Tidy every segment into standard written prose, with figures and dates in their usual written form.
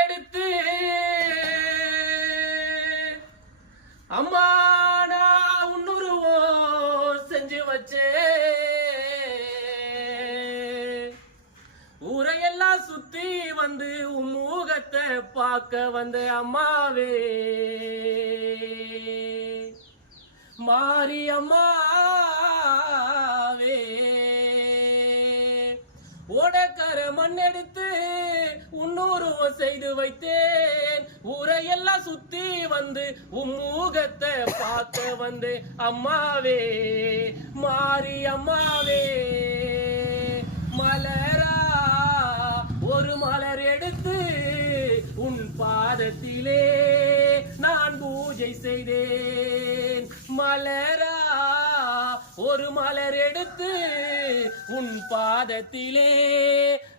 எடுத்து அம்மா நான் உன்னுருவம் செஞ்சு வச்சே ஊரையெல்லாம் சுத்தி வந்து உன் முகத்தை பார்க்க வந்த அம்மாவே மாரி அம்மாவே ஓடக்கர மண் எடுத்து உன்னுருவம் செய்து வைத்தேன் ஊரையெல்லாம் சுத்தி வந்து உம்முகத்தை பார்க்க வந்து அம்மாவே மாரி அம்மாவே மலரா ஒரு மலர் எடுத்து உன் பாதத்திலே நான் பூஜை செய்தேன் மலரா ஒரு மலர் எடுத்து உன் பாதத்திலே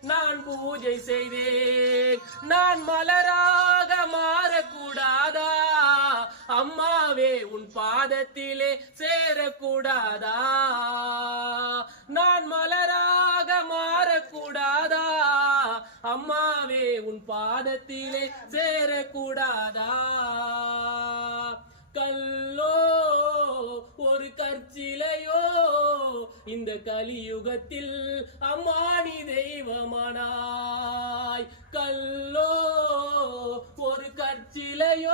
நான் பூஜை செய்தேன் நான் மலராக மாறக்கூடாதா அம்மாவே உன் பாதத்திலே சேரக்கூடாதா நான் மலராக மாறக்கூடாதா அம்மாவே உன் பாதத்திலே சேரக்கூடாதா கல்லோ ஒரு கற்சிலையோ இந்த கலியுகத்தில் அம்மாடி தெய்வமானாய் கல்லோ ஒரு கற்சிலையோ